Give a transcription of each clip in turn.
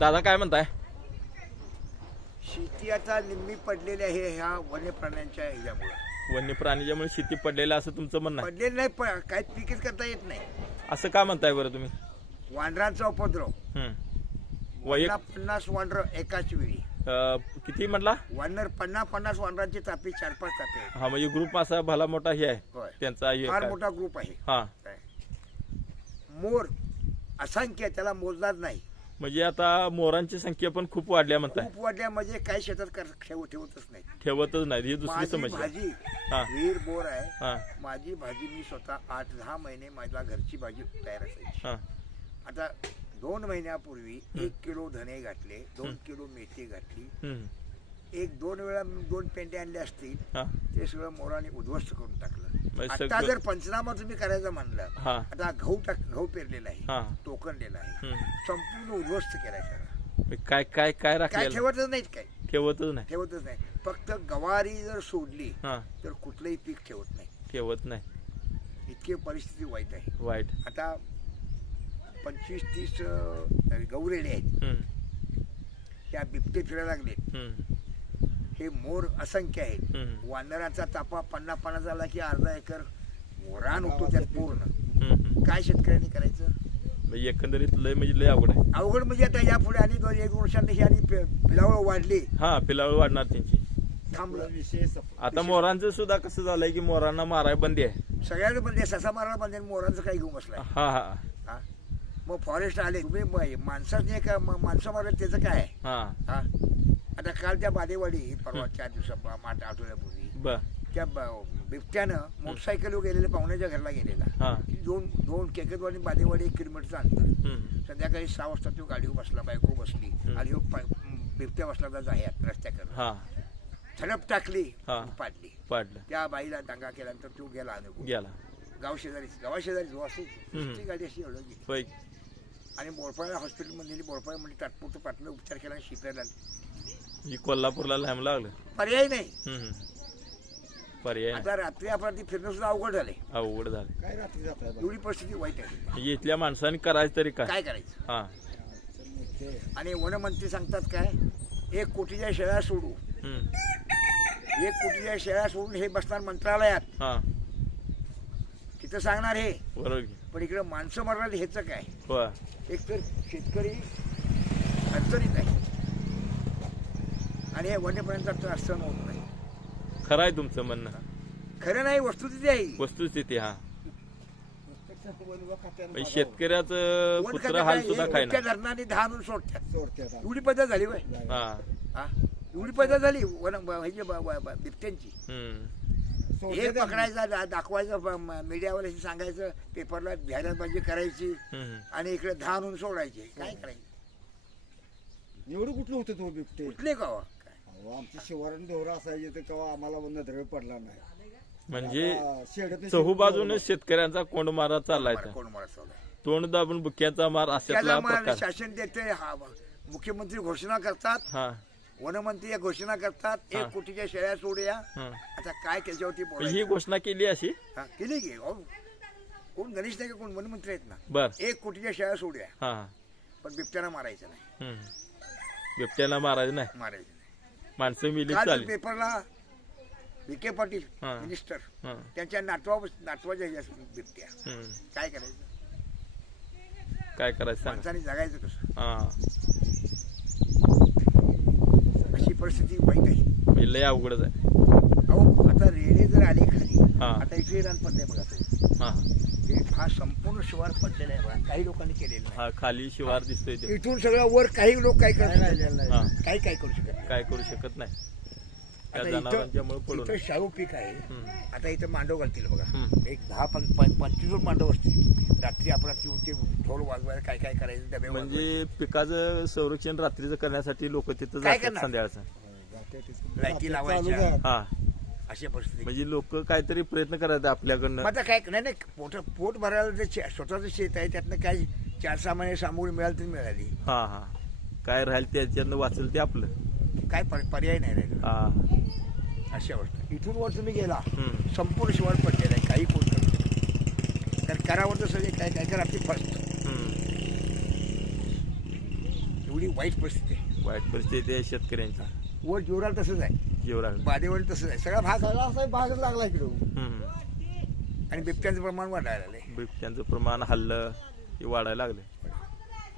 दादा काय म्हणताय? शेती आता निम्मी पडलेली आहे ह्या वन्य प्राण्यांच्या ह्याच्यामुळे. वन्य प्राणीच्यामुळे शेती पडलेलं असं तुमचं म्हणणं आहे? पडलेली नाही, काही पिकच करता येत नाही. असं का म्हणताय बरं तुम्ही? वानरांचा उपद्रव. वैयक 50 वानर एकाच वेळी. किती म्हटला? वानर 50 वानरांची तापी 4-5 तापे आहेत. हा म्हणजे ग्रुप असा भला मोठा हे आहे होय. त्यांचा हे फार काय? मोठा ग्रुप आहे. हा काय. मोर असंख्य, त्याला मोजणार नाही. म्हणजे आता मोरांची संख्या पण खूप वाढल्या म्हणताय? खूप वाढल्या म्हणजे काय शेतात ठेवतच नाही. ठेवतच नाही, ही दुसरी माझी समस्या. भाजी हा विहीर बोर आहे. हा माझी भाजी मी स्वतः 8-10 महिने माझ्या घरची भाजी तयार असायची. हा आता 2 महिन्यापूर्वी 1 किलो धने घातले, 2 किलो मेथी घातली, हम्म. 1-2 वेळा 2 पेंटे आणले असतील, हा ते सगळं मोराने उद्ध्वस्त करून टाकलं. म्हणजे आता सगळं- जर पंचनामा तुम्ही करायचं म्हणलं, हा आता गहू पेरलेला आहे, हा टोकनलेला आहे, हम्म. संपूर्ण उद्ध्वस्त केलाय सगळं. काय काय काय काय राखलेलं? ठेवतच नाहीत, काय ठेवतच नाही. ठेवतच नाही. फक्त गवारी जर सोडली हा तर कुठलंही पीक ठेवत नाही. ठेवत नाही. इतकी परिस्थिती वाईट आहे. वाईट. आता 25-30 गौरेडे आहेत, हम्म. त्या बिबटे फिरायला लागले. हम्म. हे मोर असंख्य आहेत. हम्म. वानरांचा तापा 50 झाला की अर्धा एकर रान होतो त्यात पूर्ण. हम्म. काय शेतकऱ्यांनी करायचं? म्हणजे एकंदरीत लय म्हणजे लय अवघड आहे. अवघड म्हणजे आता यापुढे आणि 1 वर्षांनी ही आणि पिलावळ वाढली, हा पिलावळ वाढणार त्यांची. थांबलं. आता मोरांचं सुद्धा कसं झालंय की मोरांना माराय बंदी आहे. सगळ्याला बंद, ससा मारायला बंद, मोरांचं काही घेऊन बसलाय. हा हा हा? मग फॉरेस्ट आले, तुम्ही माणसाने का माणसं मारलं त्याचं काय आहे? हा हा? आता काल त्या बादेवाडी परवा 4 आठवड्यापूर्वी बर त्या बिबट्यानं मोटरसायकलवर गेलेल्या पाहुण्याच्या घरला गेलेला. हा दोन केकतवाडी बादेवाडी 1 किलोमीटरचं अंतर. हम्म. संध्याकाळी 6 वाजता तो गाडीवर बसला, बायको बसली आणि ह्यो बिबट्या बसला तर जाह्यात रस्त्याकडे हा झडप टाकली, हा. पाडली. पाडलं त्या बाईला दंगा केल्यानंतर तो गेला निघून. गेला. गावाशेजारी जो असेल ती गाडी अशी एवढं गेली. होय. आणि बोरपाळा हॉस्पिटलमध्ये नेली. बोरपाळ्यामध्ये तात्पुरतं प्राथमिक उपचार केला आणि शिपेरला. ही कोल्हापूरला लांब लागलं. पर्याय नाही. हम्म. पर्याय नाही. आता रात्री अपराधी फिरणं सुद्धा अवघड झाले. अवघड झालं. काय रात्री जातात, एवढी परिस्थिती वाईट आहे. म्हणजे इथल्या माणसाने करायचं तरी काय? काय करायचं? हा आणि वनमंत्री सांगतात काय, 1 कोटीच्या शेळ्या सोडू. हम्म. 1 कोटीच्या शेळ्या सोडून हे बसणार मंत्रालयात, हा तिथं सांगणार हे. बरोबर की. पण इकडे माणसं मरणार ह्याचं काय? हो. एक तर शेतकरी अडचणीत आहे आणि हे वन्य प्राण्यांचा त्रास सहन होत नाही. खरं आहे तुमचं म्हणणं. खरं नाही, वस्तुस्थिती आहे. वस्तुस्थिती. हा वन शेतकऱ्याचं पुत्र हाल सुद्धा काय त्या ना. धरणाने 10 आणून सोडतात. एवढी पद्धत झाली होय. हा हा? एवढी पद्धत झाली ह्याची बिबट्यांची. हम्म. हे पकडायचं, दाखवायचं, मीडियावर सांगायचं, पेपरला जाहिरातबाजी करायची हम्म. आणि इकडे 10 आणून सोडायचे. काय करायचं? एवढं कुठलं होतं तो बिबटे? कुठले गावा? आमची शिवारण डोहरा असायचे तर केव्हा आम्हाला नजरे पडला नाही. म्हणजे चहूबाजूने शेतकऱ्यांचा कोंडमारा चाललाय. कोण मला सोडाय? तोंड दाबून बुक्याचा मार अशातला त्याला मला प्रकार. शासन देते. मुख्यमंत्री घोषणा करतात, हा वनमंत्री घोषणा करतात, 1 कोटीच्या शेळ्या सोडूया. हा. आता काय त्याच्यावरती ही बोलायचं? घोषणा केली अशी. हा, केली की अहो, कोण गणेश नाही का, कोण वनमंत्री आहेत ना. बर 1 कोटीच्या शेळ्या सोडूया, हा पण बिबट्याला मारायचं नाही. हम्म. बिबट्याला मारायचं नाही. मारायचं नाही. माणसं मिली काल चालेल. पेपरला विखे पाटील हा. मिनिस्टर, हा. त्यांच्या नातवाच्या बिबट्या. हम्म. काय करायचं? काय करायचं सांग. माणसाने जगायचं कसं? हा अशी परिस्थिती वाईट आहे. म्हणजे लय अवघडच आहे. अहो, आता रेडे जर आले खाली, हा. आता इथे रान पडले बघा. हा हा संपूर्ण शिवार पडलेला आहे बघा. काही लोकांनी केलेलं हा खाली शिवार दिसतोय नाही. ते. इथून सगळं वर काही लोक काय करतात? हा काय करू शकत नाही. काय करू शकत नाही. त्या आता जनावरांच्यामुळे पडून. इथं शाहू पीक आहे. हम्म. आता इथं मांडव घालतील बघा. हम्म. एक 10-25 मांडव असतील. रात्री आपण येऊन ते ढोल वाजवायला काय काय करायचं, डबे वाजवायचे. म्हणजे पिकाचं संरक्षण रात्रीचं करण्यासाठी लोक तिथं काय जातात करणार? संध्याकाळचं. लाईटी लावायच्या. हा अशी परिस्थिती. म्हणजे लोक काहीतरी प्रयत्न करायचे आपल्याकडनं. मग आता काय नाही, पोट भरायला जे स्वतःचं शेत आहे त्यातनं काय 4-6 महिने सामोरी मिळाली तरी मिळाली. हा हा काय राहील त्याच्यानं वाचेल ते आपलं. काय पर्याय नाही राहिला. हा अशी अवस्था. इथून वर तुम्ही गेला, हम्म. संपूर्ण शिवार पडलेला आहे. काही कोण करू शकत नाही. कारण करावं तर सगळे काय काय करा आपली फर्स्ट. हम्म. एवढी वाईट परिस्थिती आहे. वाईट परिस्थिती आहे शेतकऱ्यांची. वर जोराला तसंच आहे, जीवराळ. बादेवर तसंच आहे, सगळा भाग सगळा असा भागच लागला इकडं. हम्म. आणि बिबट्यांचं प्रमाण वाढायला लागलंय. बिबट्यांचं प्रमाण हल्लं हे वाढायला लागले.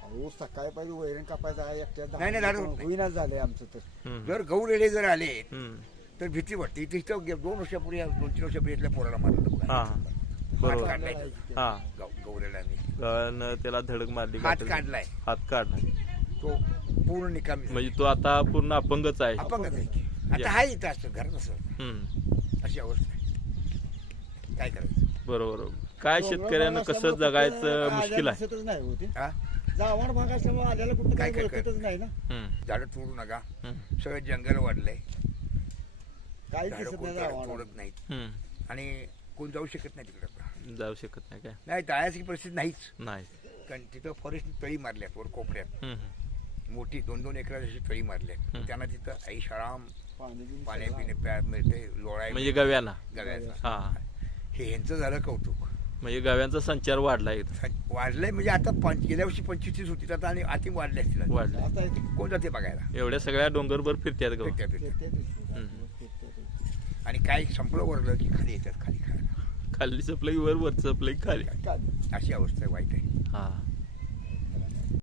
अहो सकाळी पाहिजे वैरण कापायचा आहे एकट्या नाही, नाही, झालं नाही. होईनाच झाले आमचं तर. हम्म. जर गौरेडे जर आले हम्म. तर भीती वाटते. इथं 2 वर्षापूर्वी 2-3 वर्षापूर्वी इथल्या पोराला मारलं बघा. हा हात बरोबर. काढलाय त्याचा. हा गौरेडाने कारण त्याला धडक मारली. हात काढलाय, हात काढला तो पूर्ण निकामी झाला. म्हणजे तो आता पूर्ण अपंगच आहे. अपंगच आहे की. आता हाय इथं असतं घरात असं हम्म. अशी अवस्था आहे. काय करायचं? बरोबर. काय शेतकऱ्यांना कसं जगायचं मुश्किल आहे. दिसतच नाही होते हा जावण भाग असल्यामुळे आल्याला कुठं काय काही काय ओळखतच नाही ना. हम्म. झाडं तोडू नका. हम्म. सगळं जंगल वाढलंय, काहीच झाडं दिसत कोण नाही जावण. तोडत नाहीत हम्म. आणि कोण जाऊ शकत नाही तिकडे. जाऊ शकत नाही काय. नाही जायची परिस्थिती नाहीच. नाही. कारण तिथं फॉरेस्ट तळी मारल्यात वर कोपऱ्यात, हम्म. मोठी 2-2 एकराची अशी तळी मारल्यात. हम्म. त्यांना तिथं ऐशाराम पाणी बिणी पाण्या सगळं. पिणे प्यार मिळते, लोळाय म्हणजे गव्यांना. गव्याचं. हा हे यांचं झालं कौतुक. म्हणजे गव्यांचा संचार वाढला इथं. वाढलंय म्हणजे आता गेल्या वर्षी 25-30 होती, आता आणि अति वाढले असतील. वाढला. आता इथे कोण जाते बघायला? एवढ्या सगळ्या डोंगरभर फिरत्यात गव. फिरत्या फिरत्या. ते दिसतं. हम्म. आणि काय संपलं वरलं की खाली येतात, खाली खायला. खाली सप्लाई वर, वर सप्लाई खाली. काय अशी अवस्था वाईट आहे. हा